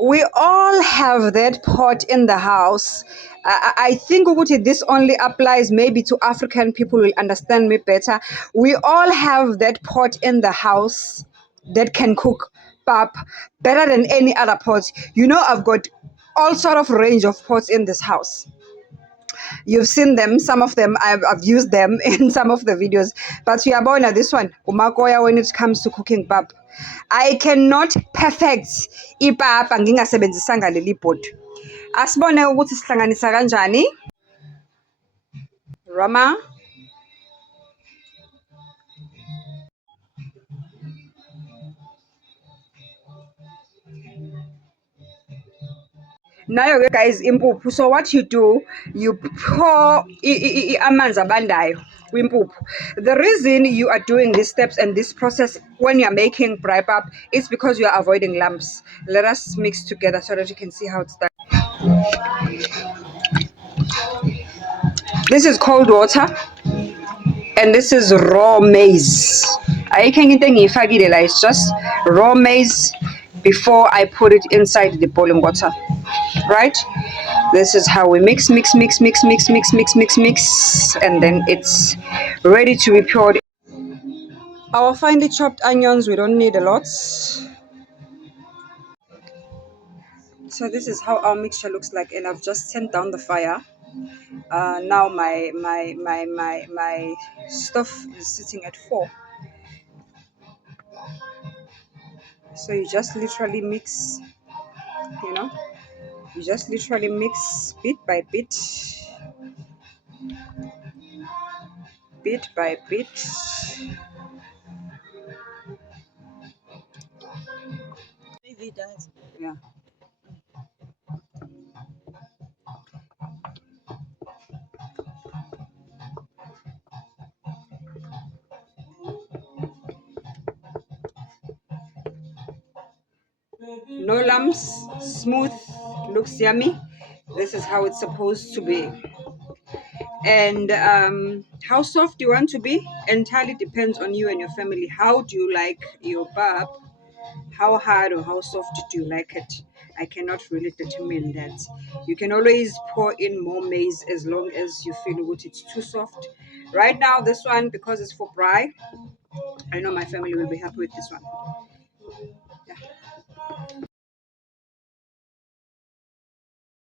We all have that pot in the house. I think ukuthi this only applies maybe to African people will understand me better. We all have that pot in the house that can cook pap better than any other pot. I've got all sort of range of pots in this house. You've seen them, some of them I've used them in some of the videos. But uyabona this one, umakoya, when it comes to cooking pap. I cannot perfect ipapa ngingasebenzisanga leli pot. Asibone ukuthi sihlanganisa kanjani. Rama. Nayo ke guys impuphu. So what you do, you pour amanzi abandayo kwimpuphu. The reason you are doing these steps and this process when you're making braai pap is because you are avoiding lumps. Let us mix together so that you can see how it's done. This is cold water and this is raw maize. Ayikho enye into engiyifakile la, it's just raw maize before I put it inside the boiling water. Right? This is how we mix, and then it's ready to be poured. Our finely chopped onions, we don't need a lot. So this is how our mixture looks like, and I've just turned down the fire. Now my stuff is sitting at 4. So you just literally mix, you just literally mix bit by bit, bit by bit. Maybe it does. Yeah. No lumps, smooth, looks yummy. This is how it's supposed to be. And how soft you want to be entirely depends on you and your family. How do you like your pap? How hard or how soft do you like it? I cannot really determine that. You can always pour in more maize as long as you feel good it's too soft. Right now, this one, because it's for braai, I know my family will be happy with this one.